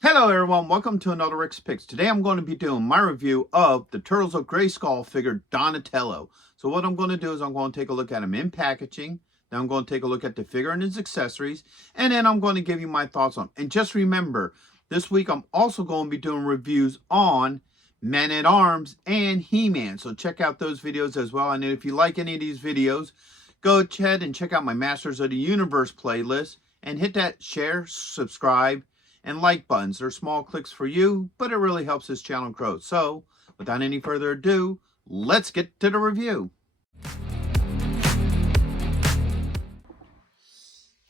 Hello everyone, welcome to another Rick's Picks. Today I'm going to be doing my review of the Turtles of Grayskull figure Donatello. So what I'm going to do is I'm going to take a look at him in packaging, then I'm going to take a look at the figure and his accessories, and then I'm going to give you my thoughts on him. And just remember, this week I'm also going to be doing reviews on Men-at-Arms and He-Man. So check out those videos as well. And if you like any of these videos, go ahead and check out my Masters of the Universe playlist and hit that share, subscribe, and like buttons. They're small clicks for you, but it really helps this channel grow. So, without any further ado, let's get to the review.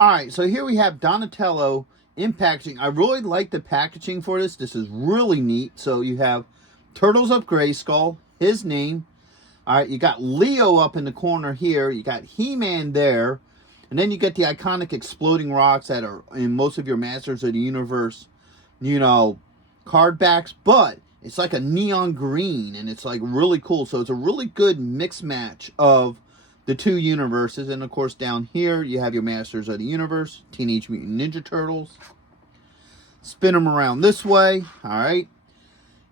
Alright, so here we have Donatello in packaging. I really like the packaging for this. This is really neat. So you have Turtles of Grayskull, his name. Alright, you got Leo up in the corner here. You got He-Man there. And then you get the iconic exploding rocks that are in most of your Masters of the Universe, card backs. But it's like a neon green, and it's like really cool. So it's a really good mix match of the two universes. And of course, down here, you have your Masters of the Universe, Teenage Mutant Ninja Turtles. Spin them around this way, all right?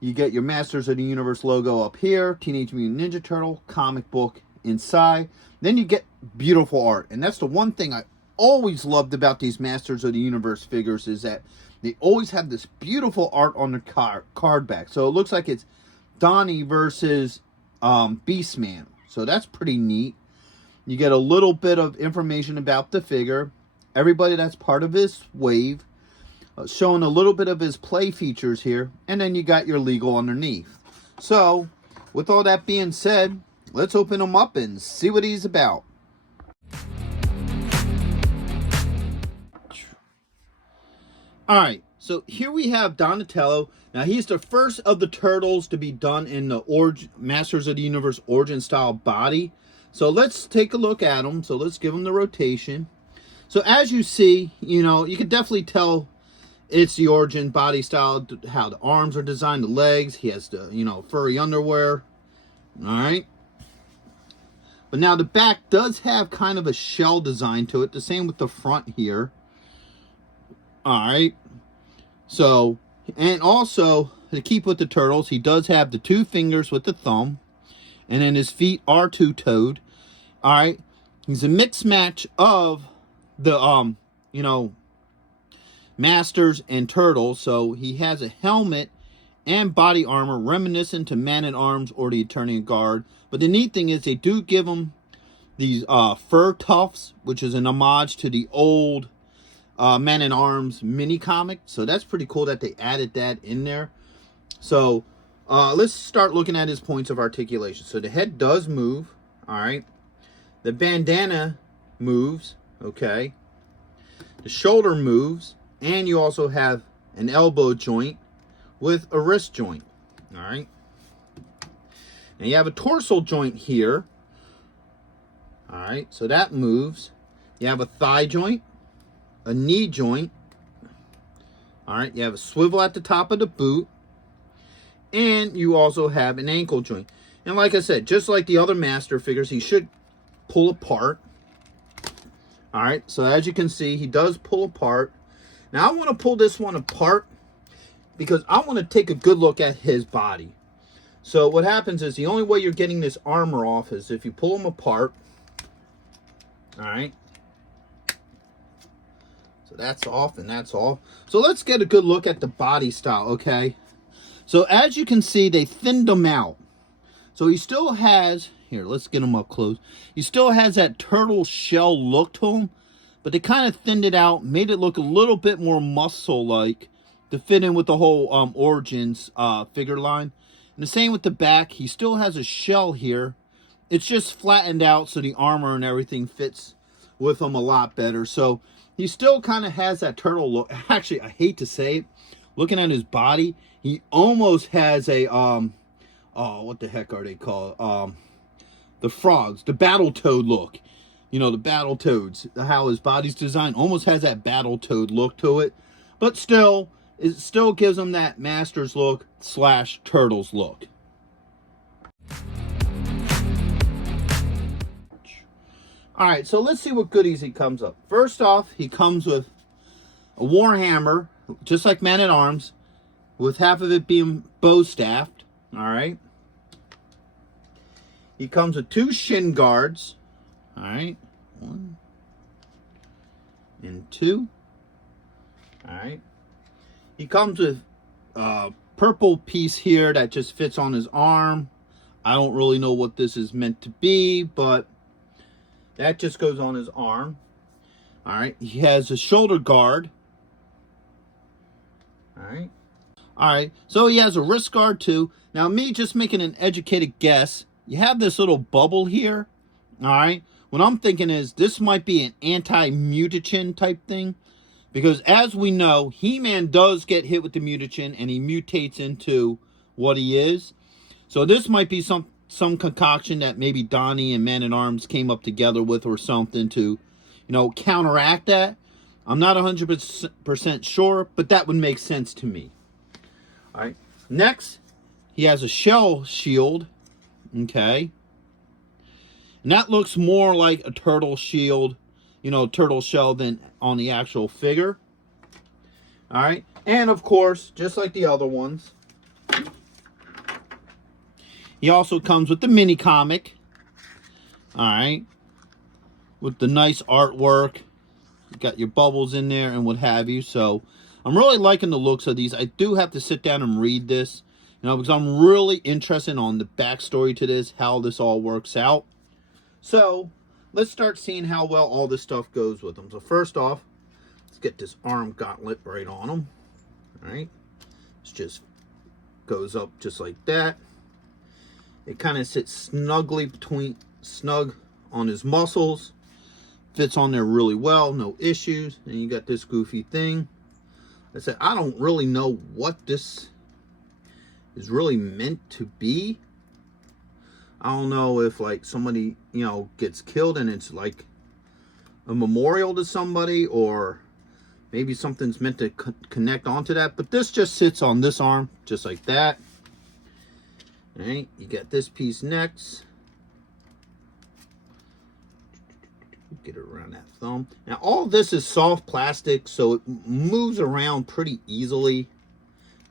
You get your Masters of the Universe logo up here, Teenage Mutant Ninja Turtle, comic book inside. Then you get beautiful art, and that's the one thing I always loved about these Masters of the Universe figures, is that they always have this beautiful art on the card back. So it looks like it's Donnie versus Beastman. So that's pretty neat. You get a little bit of information about the figure, everybody that's part of his wave, showing a little bit of his play features here, and then you got your legal underneath. So with all that being said, let's open him up and see what he's about. Alright, so here we have Donatello. Now, he's the first of the Turtles to be done in the Masters of the Universe origin style body. So let's take a look at him. So let's give him the rotation. So as you see, you can definitely tell it's the origin body style, how the arms are designed, the legs. He has the, furry underwear. Alright. But now the back does have kind of a shell design to it. The same with the front here. Alright. So, and also, to keep with the Turtles, he does have the two fingers with the thumb. And then his feet are two-toed. Alright. He's a mixed match of the, Masters and Turtles. So, he has a helmet and body armor reminiscent to Man-at-Arms or the Eternian Guard. But the neat thing is they do give him these fur tufts, which is an homage to the old Man-at-Arms mini comic. So that's pretty cool that they added that in there. So let's start looking at his points of articulation. So the head does move, all right. The bandana moves, okay. The shoulder moves, and you also have an elbow joint with a wrist joint, all right. Now you have a torso joint here, all right, so that moves. You have a thigh joint, a knee joint, all right. You have a swivel at the top of the boot, and you also have an ankle joint. And like I said, just like the other Master figures, he should pull apart, all right. So as you can see, he does pull apart. Now I want to pull this one apart because I want to take a good look at his body. So what happens is the only way you're getting this armor off is if you pull him apart. All right. So that's off and that's off. So let's get a good look at the body style, okay? So as you can see, they thinned him out. So he still has, here, let's get him up close. He still has that turtle shell look to him, but they kind of thinned it out, made it look a little bit more muscle-like to fit in with the whole Origins figure line. And the same with the back. He still has a shell here. It's just flattened out so the armor and everything fits with him a lot better. So he still kind of has that turtle look. Actually, I hate to say it. Looking at his body, he almost has a, what the heck are they called? The frogs, the Battletoad look. The Battletoads, how his body's designed, almost has that Battletoad look to it. But still, it still gives him that Masters look / Turtles look. Alright, so let's see what goodies he comes up. First off, he comes with a Warhammer just like Man-at-Arms, with half of it being bow-staffed. All right. He comes with 2 shin guards. All right. 1 and 2. All right. He comes with a purple piece here that just fits on his arm. I don't really know what this is meant to be, but that just goes on his arm. All right. He has a shoulder guard. All right. All right. So he has a wrist guard too. Now, me just making an educated guess, you have this little bubble here. All right. What I'm thinking is this might be an anti-mutagen type thing. Because as we know, He-Man does get hit with the mutagen and he mutates into what he is. So this might be some concoction that maybe Donnie and Man-at-Arms came up together with or something to, counteract that. I'm not 100% sure, but that would make sense to me. All right. Next, he has a shell shield. Okay. And that looks more like a turtle shield, turtle shell than on the actual figure. All right. And of course, just like the other ones, he also comes with the mini comic. All right. With the nice artwork. You got your bubbles in there and what have you. So I'm really liking the looks of these. I do have to sit down and read this, because I'm really interested on the backstory to this, how this all works out. So let's start seeing how well all this stuff goes with them. So first off, let's get this arm gauntlet right on them. All right. It just goes up just like that. It kind of sits snug on his muscles. Fits on there really well, no issues. And you got this goofy thing. I said, I don't really know what this is really meant to be. I don't know if like somebody, gets killed and it's like a memorial to somebody, or maybe something's meant to connect onto that. But this just sits on this arm, just like that. All right, you got this piece next. Get it around that thumb. Now all this is soft plastic, so it moves around pretty easily.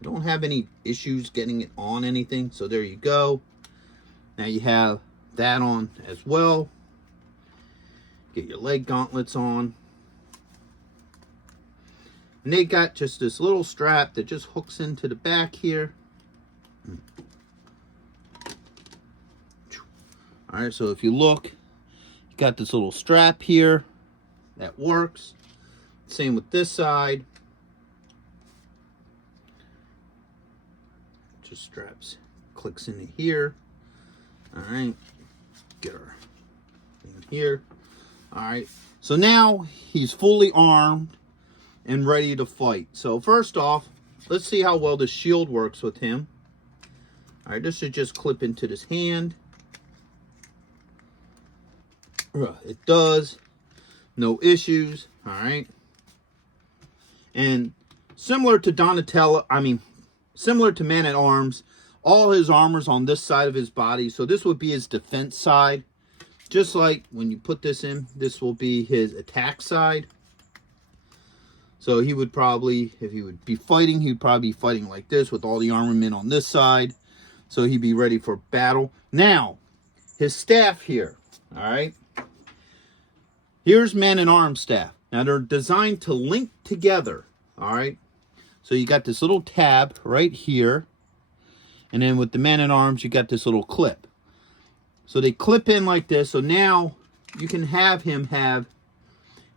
Don't have any issues getting it on anything. So there you go. Now you have that on as well. Get your leg gauntlets on. And they got just this little strap that just hooks into the back here. All right, so if you look, got this little strap here that works. Same with this side. Just straps, clicks into here. All right, get our thing here. All right, so now he's fully armed and ready to fight. So first off, let's see how well the shield works with him. All right, this should just clip into this hand. It does. No issues. All right. And similar to similar to Man-at-Arms, all his armor's on this side of his body. So this would be his defense side. Just like when you put this in, this will be his attack side. So he would probably, if he would be fighting, he'd probably be fighting like this with all the armament on this side. So he'd be ready for battle. Now, his staff here. All right. Here's Man-at-Arms staff. Now they're designed to link together. All right. So you got this little tab right here. And then with the Man-at-Arms, you got this little clip. So they clip in like this. So now you can have him have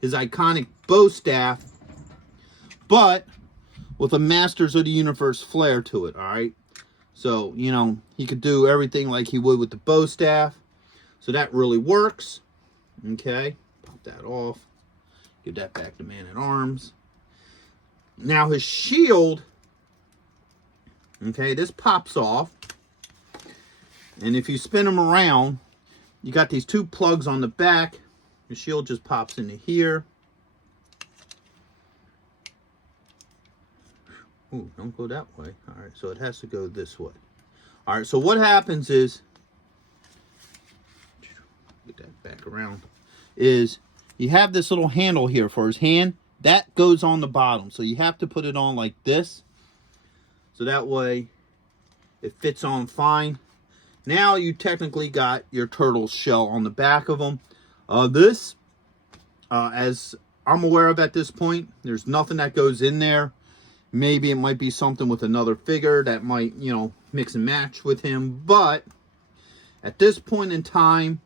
his iconic bow staff, but with a Masters of the Universe flair to it. All right. So, he could do everything like he would with the bow staff. So that really works. Okay. Pop that off. Give that back to Man-at-Arms. Now his shield, okay, this pops off. And if you spin them around, you got these 2 plugs on the back. The shield just pops into here. Ooh, don't go that way. All right, so it has to go this way. All right, so what happens is, get that back around, is you have this little handle here for his hand. that goes on the bottom. So you have to put it on like this. So that way it fits on fine. Now you technically got your turtle's shell on the back of them. This, as I'm aware of at this point, there's nothing that goes in there. Maybe it might be something with another figure that might, you know, mix and match with him. But at this point in time,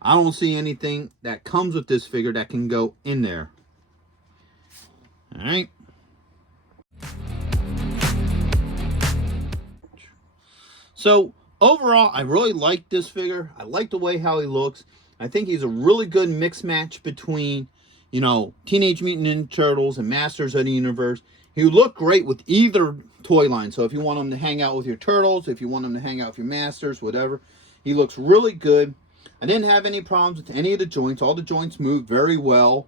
I don't see anything that comes with this figure that can go in there. All right. So overall, I really like this figure. I like the way how he looks. I think he's a really good mix match between, you know, Teenage Mutant Ninja Turtles and Masters of the Universe. He would look great with either toy line. So if you want him to hang out with your Turtles, if you want him to hang out with your Masters, whatever, he looks really good. I didn't have any problems with any of the joints. All the joints moved very well.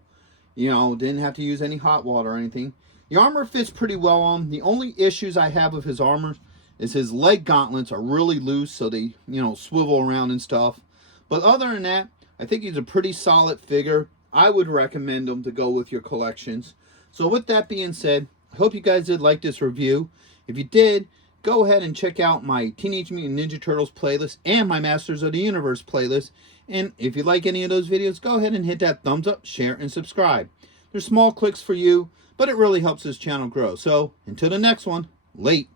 You know, didn't have to use any hot water or anything. The armor fits pretty well on him. The only issues I have with his armor is his leg gauntlets are really loose, so they, you know, swivel around and stuff. But other than that, I think he's a pretty solid figure. I would recommend him to go with your collections. So with that being said, I hope you guys did like this review. If you did, go ahead and check out my Teenage Mutant Ninja Turtles playlist and my Masters of the Universe playlist. And if you like any of those videos, go ahead and hit that thumbs up, share, and subscribe. They're small clicks for you, but it really helps this channel grow. So until the next one, late.